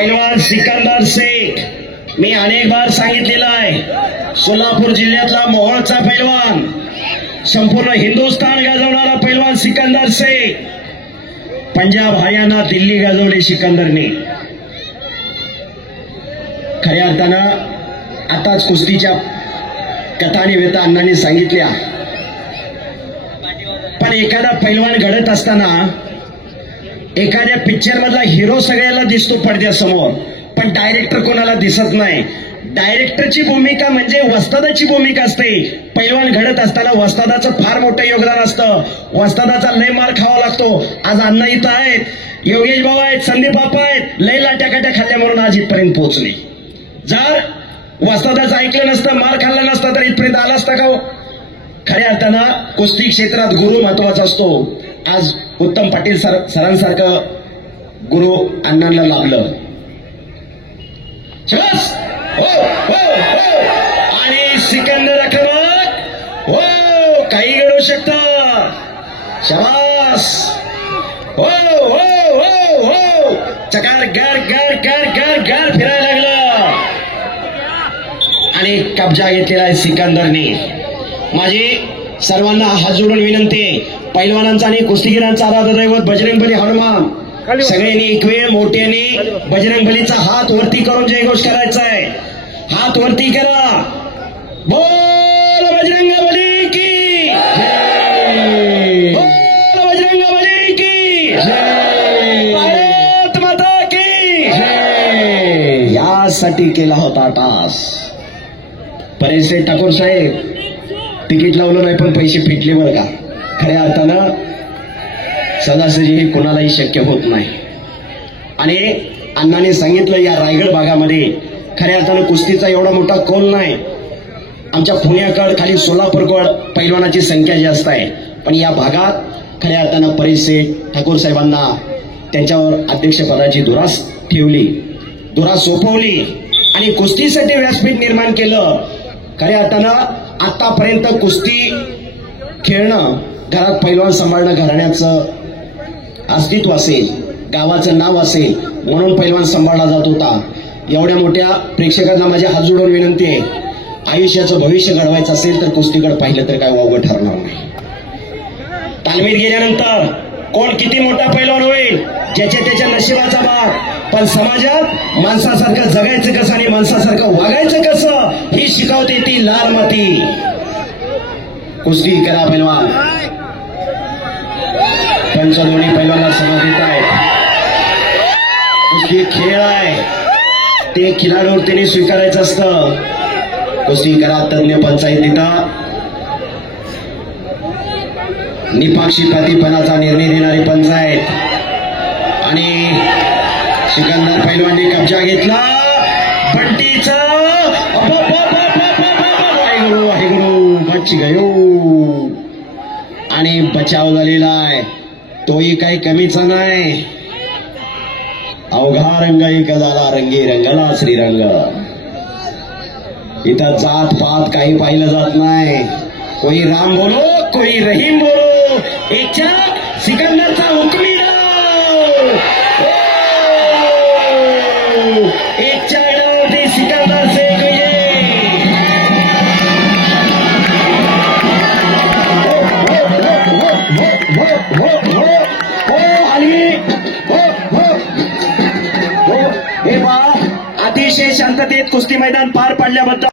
पैलवान सिकंदर शेख, मी अनेक बार सांगितलेलं आहे, सोलापूर जिल्ह्यातला मोहोळचा पैलवान, संपूर्ण हिंदुस्थान गाजवणारा पैलवान सिकंदर शेख, पंजाब हरियाणा दिल्ली गाजवले सिकंदरने. खऱ्या अर्थानं आताच कुस्तीच्या कथा आणि व्यथा अण्णांनी सांगितल्या, पण एखादा पैलवान घडत असताना एखाद्या पिक्चर मधला हिरो सगळ्याला दिसतो पडद्यासमोर, पण डायरेक्टर कोणाला दिसत नाही. डायरेक्टरची भूमिका म्हणजे वस्तादाची भूमिका असते. पैलवान घडत असताना वस्तादाचं फार मोठं योगदान असतं. वस्तादाचा लय मार खावा लागतो. आज अण्णा इथं आहेत, योगेश भाऊ आहेत, संदीप बापा आहेत, लय लाट्याकाट्या खाल्ल्या म्हणून आज इथपर्यंत पोहोचले. जर वस्तादाचं ऐकलं नसतं, मार खाल्ला नसता तर इथपर्यंत आला असता का हो? खऱ्या अर्थानं कुस्ती क्षेत्रात गुरु महत्वाचा असतो. आज उत्तम पाटील सरांसारखं गुरु अण्णांना लाभलं. शबास, हो हो हो. आणि सिकंदर अकबर, हो काही घडू शकतं. शबास, हो हो हो हो. चकार गर गर गर गर गर फिरायला लागलं आणि कब्जा घेतलेला आहे सिकंदरने. माझी सर्वांना हात जोडून विनंती आहे, पैलवानांचा आणि कुस्तीगिरांचा आराध्य दैवत बजरंगबली हनुमान, सगळ्यांनी एक वेळ मोठ्याने बजरंगबलीचा हात वरती करून जयघोष करायचा आहे. हात वरती करा. बोल बजरंगबली की जय, बोल बजरंगबली की जय, भारत माता की जय. यासाठी केला होता टास. परेश ठाकूर साहेब, तिकीट लावलं नाही पण पैसे फिटले बरं का. खऱ्या अर्थानं सदासजी हे कोणालाही शक्य होत नाही. आणि अण्णांनी सांगितलं, या रायगड भागामध्ये खऱ्या अर्थानं कुस्तीचा एवढा मोठा कौल नाही. आमच्या पुण्याकड खाली सोलापूरकड पैलवानाची संख्या जास्त आहे, पण या भागात खऱ्या अर्थानं परेश ठाकूर साहेबांना त्यांच्यावर अध्यक्षपदाची धुरास ठेवली, धुरास सोपवली आणि कुस्तीसाठी व्यासपीठ निर्माण केलं. खऱ्या अर्थानं आतापर्यंत कुस्ती खेळणं, घरात पैलवान सांभाळणं घराण्याचं अस्तित्व असेल, गावाचं नाव असेल म्हणून पैलवान सांभाळला जात होता. एवढ्या मोठ्या प्रेक्षकांना माझ्या हात जोडून विनंती आहे, आयुष्याचं भविष्य घडवायचं असेल तर कुस्तीकडे पाहिलं तर काय वावगं ठरणार नाही. तालमीत गेल्यानंतर कोण किती मोठा पैलवान होईल ज्याच्या त्याच्या नशिबाचा भाग, पण समाजात माणसासारखं जगायचं कसं आणि माणसासारखं वागायचं कसं ही शिकवते ती लाल माती. कुस्ती करा पैलवान. पंचदोणी पैलवानाला समज देत आहेत. कुस्ती खेळ आहे, ते खिलाडूवरतीने स्वीकारायचं असतं. कुस्ती करा तज्ञ पंचायत तिथं निपक्षपातीपणाचा निर्णय देणारी पंचायत. आणि सिकंदर पैलवानने कब्जा घेतला. बंटीचा वाहेगुरु वाहेगुरु बच गयो आणि बचाव झालेला आहे. तोही काही कमीचा नाही. अवघा रंग एक झाला, रंगी रंगला श्रीरंग. इथं जात पात काही पाहिलं जात नाही. कोई राम बोलो, कोई रहीम बोलो, एक सिकंदरचा हुकमी डाव. एक डावती सिकंदर शेख अतिशय शांततेत कुस्ती मैदान पार पाडल्याबद्दल